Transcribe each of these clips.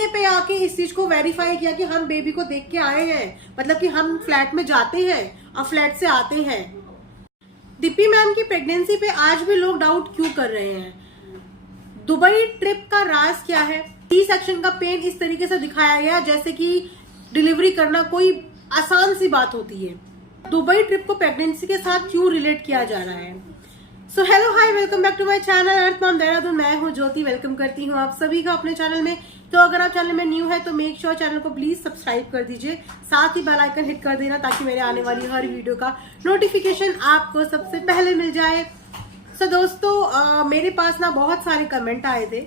सीने पे आके इस चीज को वेरीफाई किया कि हम बेबी को देख के आए हैं, मतलब कि हम फ्लैट में जाते हैं और फ्लैट से आते हैं। दीप्ति मैम की प्रेगनेंसी पे आज भी लोग डाउट क्यों कर रहे हैं? दुबई ट्रिप का राज क्या है? सी सेक्शन का पेन इस तरीके से दिखाया गया जैसे कि डिलीवरी करना कोई आसान सी बात होती है। दुबई ट्रिप को प्रेगनेंसी के साथ क्यों रिलेट किया जा रहा है? So hello hi, welcome back to my channel Earth Mom Dehradun. मैं हूं ज्योति, वेलकम करती हूं आप सभी का अपने चैनल में। तो अगर आप चैनल में न्यू है तो मेक श्योर चैनल को प्लीज सब्सक्राइब कर दीजिए, साथ ही बेल आइकन हिट कर देना ताकि मेरे आने वाली हर वीडियो का नोटिफिकेशन आपको सबसे पहले मिल जाए। सो दोस्तों, मेरे पास ना बहुत सारे कमेंट आए थे,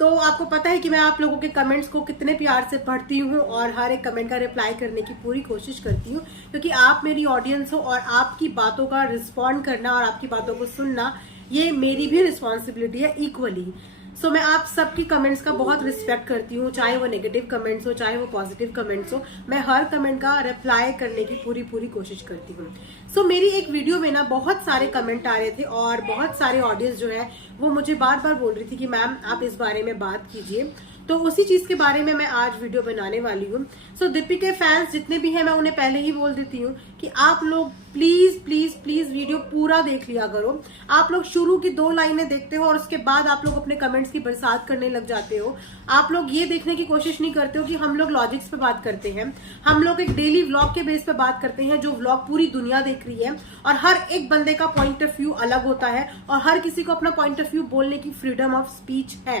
तो आपको पता है कि मैं आप लोगों के कमेंट्स को कितने प्यार से पढ़ती हूँ और हर एक कमेंट का रिप्लाई करने की पूरी कोशिश करती हूँ, क्योंकि आप मेरी ऑडियंस हो और आपकी बातों का रिस्पॉन्ड करना और आपकी बातों को सुनना ये मेरी भी रिस्पॉन्सिबिलिटी है इक्वली। सो मैं आप सबकी कमेंट्स का बहुत रिस्पेक्ट करती हूँ, चाहे वो नेगेटिव कमेंट्स हो चाहे वो पॉजिटिव कमेंट्स हो, मैं हर कमेंट का रिप्लाई करने की पूरी कोशिश करती हूँ। सो मेरी एक वीडियो में ना बहुत सारे कमेंट आ रहे थे और बहुत सारे ऑडियंस जो है वो मुझे बार बार बोल रही थी कि मैम आप इस बारे में बात कीजिए, तो उसी चीज के बारे में मैं आज वीडियो बनाने वाली हूँ। सो दीप्ति के फैंस जितने भी हैं मैं उन्हें पहले ही बोल देती हूँ कि आप लोग प्लीज प्लीज प्लीज वीडियो पूरा देख लिया करो। आप लोग शुरू की 2 लाइनें देखते हो और उसके बाद आप लोग अपने कमेंट्स की बरसात करने लग जाते हो। आप लोग ये देखने की कोशिश नहीं करते हो कि हम लोग लॉजिक्स पे बात करते हैं, हम लोग एक डेली व्लॉग के बेस पे बात करते हैं जो व्लॉग पूरी दुनिया देख रही है और हर एक बंदे का पॉइंट ऑफ व्यू अलग होता है और हर किसी को अपना पॉइंट ऑफ व्यू बोलने की फ्रीडम ऑफ स्पीच है।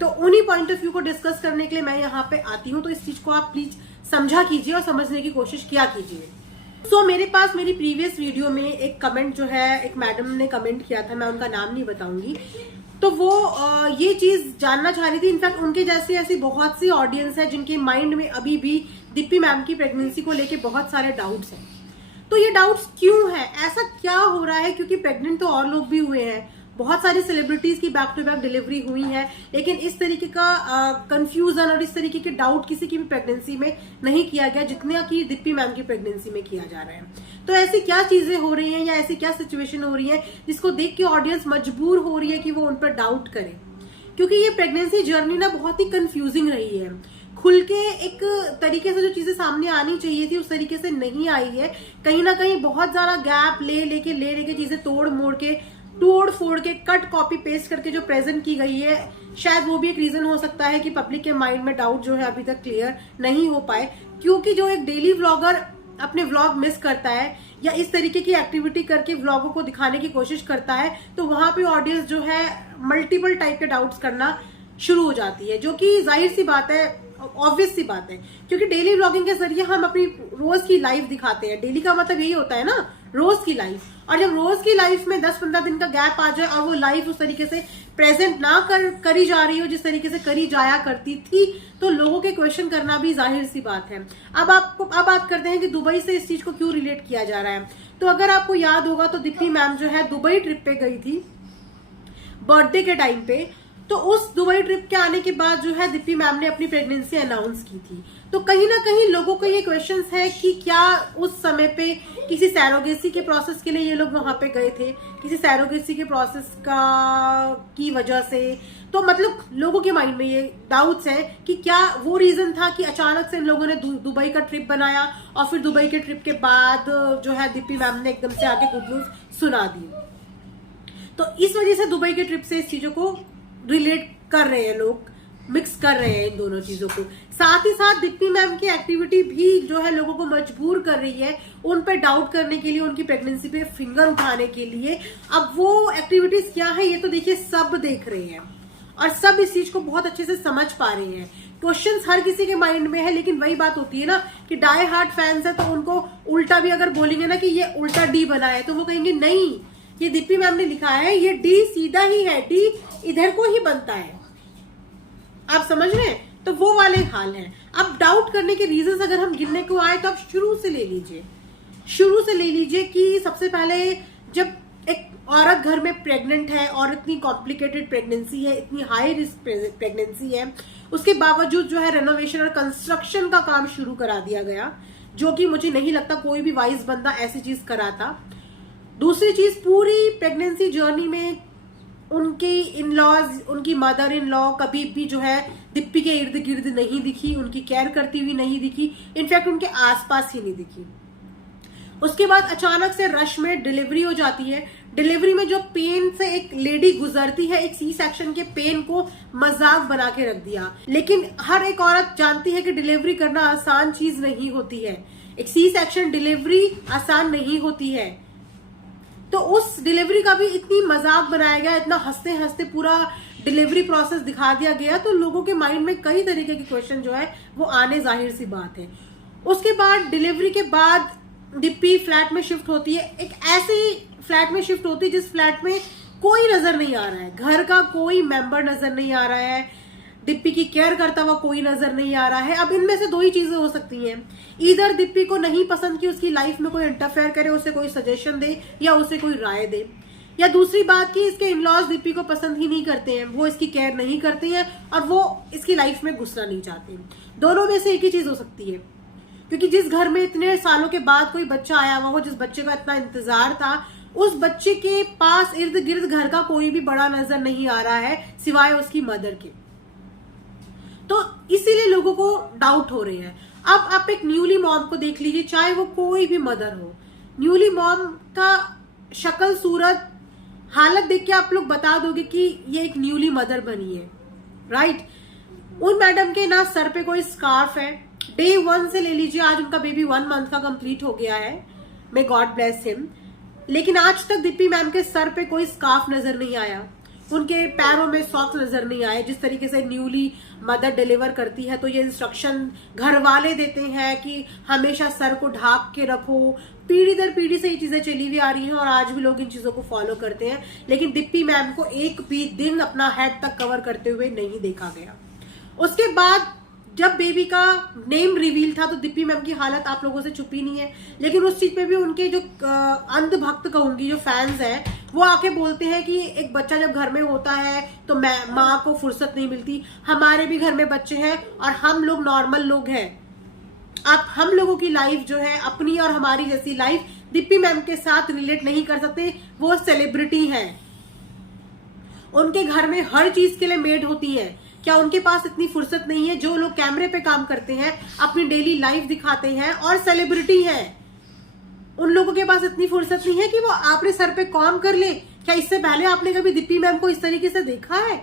तो उन्हीं पॉइंट ऑफ व्यू को डिस्कस करने के लिए मैं यहाँ पे आती हूँ, तो इस चीज को आप प्लीज समझा कीजिए और समझने की कोशिश किया कीजिए। सो मेरे पास मेरी प्रीवियस वीडियो में एक कमेंट जो है एक मैडम ने कमेंट किया था, मैं उनका नाम नहीं बताऊंगी, तो वो ये चीज जानना चाह रही थी। इनफैक्ट उनके जैसी ऐसी बहुत सी ऑडियंस है जिनके माइंड में अभी भी दीप्ति मैम की प्रेगनेंसी को लेके बहुत सारे डाउट्स हैं। तो ये डाउट्स क्यों है, ऐसा क्या हो रहा है? क्योंकि प्रेग्नेंट तो और लोग भी हुए हैं, बहुत सारी सेलिब्रिटीज की बैक टू बैक डिलीवरी हुई है, लेकिन इस तरीके का कंफ्यूजन और इस तरीके के डाउट किसी की भी प्रेगनेंसी में नहीं किया गया जितना कि दीप्ति मैम की प्रेगनेंसी में किया जा रहा है। तो ऐसी क्या चीजें हो रही हैं या ऐसी क्या सिचुएशन हो रही है जिसको देख के ऑडियंस मजबूर हो रही है कि वो उन पर डाउट करे? क्योंकि ये प्रेगनेंसी जर्नी ना बहुत ही कंफ्यूजिंग रही है। खुल के एक तरीके से जो चीजें सामने आनी चाहिए थी उस तरीके से नहीं आई है। कहीं ना कहीं बहुत ज्यादा गैप ले लेके चीजें तोड़ मोड़ के तोड़ फोड़ के कट कॉपी पेस्ट करके जो प्रेजेंट की गई है, शायद वो भी एक रीजन हो सकता है कि पब्लिक के माइंड में डाउट जो है अभी तक क्लियर नहीं हो पाए। क्योंकि जो एक डेली व्लॉगर अपने व्लॉग मिस करता है या इस तरीके की एक्टिविटी करके व्लॉगों को दिखाने की कोशिश करता है, तो वहां पे ऑडियंस जो है मल्टीपल टाइप के डाउट्स करना शुरू हो जाती है, जो कि जाहिर सी बात है, ऑब्वियस सी बात है। क्योंकि डेली व्लॉगिंग के जरिए हम अपनी रोज की लाइफ दिखाते हैं। डेली का मतलब यही होता है ना, रोज की लाइफ। और जब रोज की लाइफ में 10-15 दिन का गैप आ जाए और वो लाइफ उस तरीके से प्रेजेंट ना करी जा रही हो जिस तरीके से करी जाया करती थी, तो लोगों के क्वेश्चन करना भी जाहिर सी बात है। अब बात करते हैं कि दुबई से इस चीज को क्यों रिलेट किया जा रहा है। तो अगर आपको याद होगा तो दीप्ति मैम जो है दुबई ट्रिप पे गई थी बर्थडे के टाइम पे। तो उस दुबई ट्रिप के आने के बाद जो है दीप्ति मैम ने अपनी प्रेगनेंसी अनाउंस की थी। तो कहीं ना कहीं लोगों को ये क्वेश्चंस है कि क्या उस समय पे किसी सैरोगेसी के प्रोसेस के लिए ये लोग वहां पे गए थे, किसी सैरोगेसी के प्रोसेस की वजह से। तो मतलब लोगों के माइंड में ये डाउट्स है कि क्या वो रीजन था कि अचानक से इन लोगों ने दुबई का ट्रिप बनाया और फिर दुबई के ट्रिप के बाद जो है दीप्ति मैम ने एकदम से आके गुड न्यूज सुना दी। तो इस वजह से दुबई के ट्रिप से इस चीजों को रिलेट कर रहे हैं लोग, मिक्स कर रहे हैं इन दोनों चीजों को। साथ ही साथ दीप्ति मैम की एक्टिविटी भी जो है लोगों को मजबूर कर रही है उन पर डाउट करने के लिए, उनकी प्रेगनेंसी पे फिंगर उठाने के लिए। अब वो एक्टिविटीज क्या है ये तो देखिए सब देख रहे हैं और सब इस चीज को बहुत अच्छे से समझ पा रहे हैं। क्वेश्चंस हर किसी के माइंड में है, लेकिन वही बात होती है ना कि डाई हार्ड फैंस है तो उनको उल्टा भी अगर बोलेंगे ना कि ये उल्टा डी बना है तो वो कहेंगे नहीं, ये दीप्ति मैम ने लिखा है, ये डी सीधा ही है, डी इधर को ही बनता है। आप समझ रहे हैं? तो वो वाले हाल है। अब डाउट करने के रीजंस अगर हम गिनने को आए तो आप शुरू से ले लीजिए कि सबसे पहले जब एक औरत घर में प्रेग्नेंट है और इतनी कॉम्प्लिकेटेड प्रेगनेंसी है, इतनी हाई रिस्क प्रेगनेंसी है, उसके बावजूद जो है रेनोवेशन और कंस्ट्रक्शन का काम शुरू करा दिया गया, जो कि मुझे नहीं लगता कोई भी वाइज बंदा ऐसी चीज कराता। दूसरी चीज, पूरी प्रेगनेंसी जर्नी में उनकी इन लॉज, उनकी मदर इन लॉ कभी भी जो है दिप्पी के इर्द गिर्द नहीं दिखी, उनकी केयर करती हुई नहीं दिखी, इनफैक्ट उनके आसपास ही नहीं दिखी। उसके बाद अचानक से रश में डिलीवरी हो जाती है। डिलीवरी में जो पेन से एक लेडी गुजरती है, एक सी सेक्शन के पेन को मजाक बना के रख दिया। लेकिन हर एक औरत जानती है कि डिलीवरी करना आसान चीज नहीं होती है, एक सी सेक्शन डिलीवरी आसान नहीं होती है। तो उस डिलीवरी का भी इतनी मजाक बनाया गया, इतना हंसते हंसते पूरा डिलीवरी प्रोसेस दिखा दिया गया, तो लोगों के माइंड में कई तरीके के क्वेश्चन जो है वो आने जाहिर सी बात है। उसके बाद डिलीवरी के बाद डिप्पी फ्लैट में शिफ्ट होती है, एक ऐसी फ्लैट में शिफ्ट होती है जिस फ्लैट में कोई नजर नहीं आ रहा है, घर का कोई मेंबर नजर नहीं आ रहा है, डिप्पी की केयर करता हुआ कोई नजर नहीं आ रहा है। अब इनमें से दो ही चीजें हो सकती हैं, इधर डिप्पी को नहीं पसंद कि उसकी लाइफ में कोई इंटरफेयर करे, उसे कोई सजेशन दे या उसे कोई राय दे, या दूसरी बात कि इसके इनलॉज डिप्पी को पसंद ही नहीं करते हैं, वो इसकी केयर नहीं करते हैं और वो इसकी लाइफ में घुसना नहीं चाहते। दोनों में से एक ही चीज हो सकती है, क्योंकि जिस घर में इतने सालों के बाद कोई बच्चा आया हुआ हो, जिस बच्चे का इतना इंतजार था, उस बच्चे के पास इर्द गिर्द घर का कोई भी बड़ा नजर नहीं आ रहा है सिवाय उसकी मदर के। तो इसीलिए लोगों को डाउट हो रहे हैं। अब आप एक न्यूली मॉम को देख लीजिए, चाहे वो कोई भी मदर हो, न्यूली मॉम का शक्ल सूरत हालत देख के आप लोग बता दोगे कि ये एक न्यूली मदर बनी है, राइट। उन मैडम के ना सर पे कोई स्कार्फ है, डे 1 से ले लीजिए, आज उनका बेबी 1 मंथ का कंप्लीट हो गया है, मे गॉड ब्लेस हिम, लेकिन आज तक डिप्पी मैम के सर पे कोई स्कार्फ नजर नहीं आया, उनके पैरों में सॉक्स नजर नहीं आए। जिस तरीके से न्यूली मदर डिलीवर करती है तो ये इंस्ट्रक्शन घर वाले देते हैं कि हमेशा सर को ढाक के रखो, पीढ़ी दर पीढ़ी से ये चीजें चली हुई आ रही हैं और आज भी लोग इन चीजों को फॉलो करते हैं, लेकिन डिप्पी मैम को एक भी दिन अपना हेड तक कवर करते हुए नहीं देखा गया। उसके बाद जब बेबी का नेम रिवील था तो डिप्पी मैम की हालत आप लोगों से छुपी नहीं है, लेकिन उस चीज पे भी उनके जो अंधभक्त कहूंगी, जो फैंस हैं, वो आके बोलते हैं कि एक बच्चा जब घर में होता है तो माँ को फुर्सत नहीं मिलती। हमारे भी घर में बच्चे हैं और हम लोग नॉर्मल लोग हैं। आप हम लोगों की लाइफ जो है, अपनी और हमारी जैसी लाइफ डिप्पी मैम के साथ रिलेट नहीं कर सकते। वो सेलिब्रिटी हैं, उनके घर में हर चीज के लिए मेड होती है। क्या उनके पास इतनी फुर्सत नहीं है? जो लोग कैमरे पे काम करते हैं, अपनी डेली लाइफ दिखाते हैं और सेलिब्रिटी हैं, उन लोगों के पास इतनी फुर्सत नहीं है कि वो अपने सर पे काम कर ले। क्या इससे पहले आपने कभी डिप्पी मैम को इस तरीके से देखा है?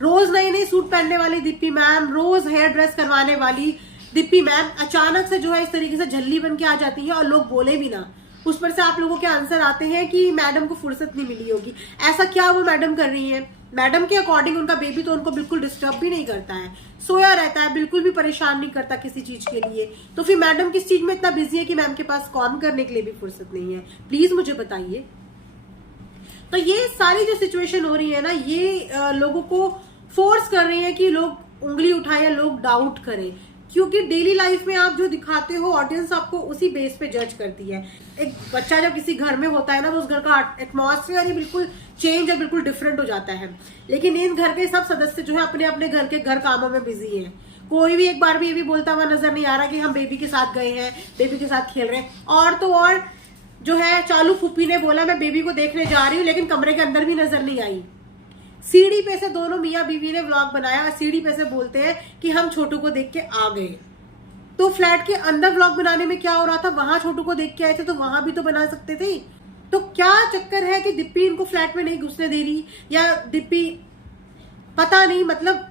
रोज नए नए सूट पहनने वाली डिप्पी मैम, रोज हेयर ड्रेस करवाने वाली डिप्पी मैम अचानक से जो है इस तरीके से झल्ली बन के आ जाती है और लोग बोले भी ना। उस पर से आप लोगों के आंसर आते हैं कि मैडम को फुर्सत नहीं मिली होगी। ऐसा क्या वो मैडम कर रही है? मैडम के अकॉर्डिंग उनका बेबी तो उनको बिल्कुल डिस्टर्ब भी नहीं करता है, सोया रहता है, बिल्कुल भी परेशान नहीं करता किसी चीज के लिए। तो फिर मैडम किस चीज में इतना बिजी है कि मैम के पास काम करने के लिए भी फुर्सत नहीं है? प्लीज मुझे बताइए। तो ये सारी जो सिचुएशन हो रही है ना, ये लोगों को फोर्स कर रही है कि लोग उंगली उठाए, लोग डाउट करें, क्योंकि डेली लाइफ में आप जो दिखाते हो ऑडियंस आपको उसी बेस पे जज करती है। एक बच्चा जब किसी घर में होता है ना, तो उस घर का एटमॉस्फेयर ही बिल्कुल चेंज और बिल्कुल डिफरेंट हो जाता है। लेकिन इन घर के सब सदस्य जो है अपने अपने घर के घर कामों में बिजी हैं। कोई भी एक बार भी ये भी बोलता हुआ नजर नहीं आ रहा कि हम बेबी के साथ गए हैं, बेबी के साथ खेल रहे हैं। और तो और जो है चालू फूफी ने बोला मैं बेबी को देखने जा रही हूँ, लेकिन कमरे के अंदर भी नजर नहीं आई। सीढ़ी पे से दोनों मियाँ बीवी ने व्लॉग बनाया, सीढ़ी पे से बोलते हैं कि हम छोटू को देख के आ गए। तो फ्लैट के अंदर व्लॉग बनाने में क्या हो रहा था? वहां छोटू को देख के आए थे तो वहां भी तो बना सकते थे। तो क्या चक्कर है कि डिप्पी इनको फ्लैट में नहीं घुसने दे रही, या डिप्पी पता नहीं, मतलब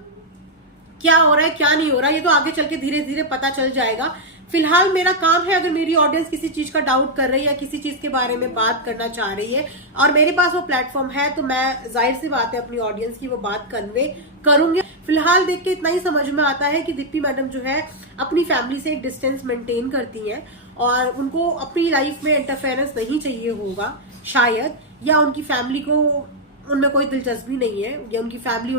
क्या हो रहा है क्या नहीं हो रहा, ये तो आगे चल के धीरे धीरे पता चल जाएगा। फिलहाल मेरा काम है, अगर मेरी ऑडियंस किसी चीज का डाउट कर रही है या किसी चीज के बारे में बात करना चाह रही है और मेरे पास वो प्लेटफॉर्म है, तो मैं जाहिर सी बात है अपनी ऑडियंस की वो बात कन्वे करूंगी। फिलहाल देख के इतना ही समझ में आता है कि डिप्पी मैडम जो है अपनी फैमिली से एक डिस्टेंस मेंटेन करती हैं और उनको अपनी लाइफ में इंटरफेरेंस नहीं चाहिए होगा शायद, या उनकी फैमिली को उनमें कोई दिलचस्पी नहीं है, या उनकी फैमिली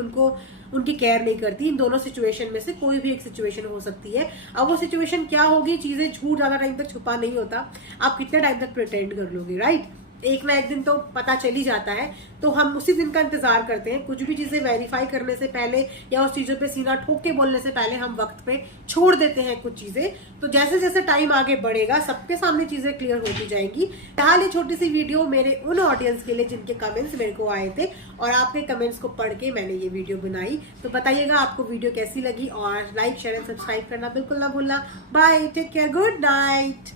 उनकी केयर नहीं करती। इन दोनों सिचुएशन में से कोई भी एक सिचुएशन हो सकती है। अब वो सिचुएशन क्या होगी, चीजें झूठ ज्यादा टाइम तक छुपा नहीं होता, आप कितने टाइम तक प्रिटेंड कर लोगे, राइट। एक ना एक दिन तो पता चल ही जाता है, तो हम उसी दिन का इंतजार करते हैं। कुछ भी चीजें वेरीफाई करने से पहले या उस चीजों पे सीना ठोक के बोलने से पहले हम वक्त पे छोड़ देते हैं कुछ चीजें। तो जैसे जैसे टाइम आगे बढ़ेगा सबके सामने चीजें क्लियर होती जाएंगी। फिलहाल ये छोटी सी वीडियो मेरे उन ऑडियंस के लिए जिनके कमेंट्स मेरे को आए थे और आपके कमेंट्स को पढ़ के मैंने ये वीडियो बनाई। तो बताइएगा आपको वीडियो कैसी लगी और लाइक शेयर एंड सब्सक्राइब करना बिल्कुल ना भूलना। Bye, take care, good night.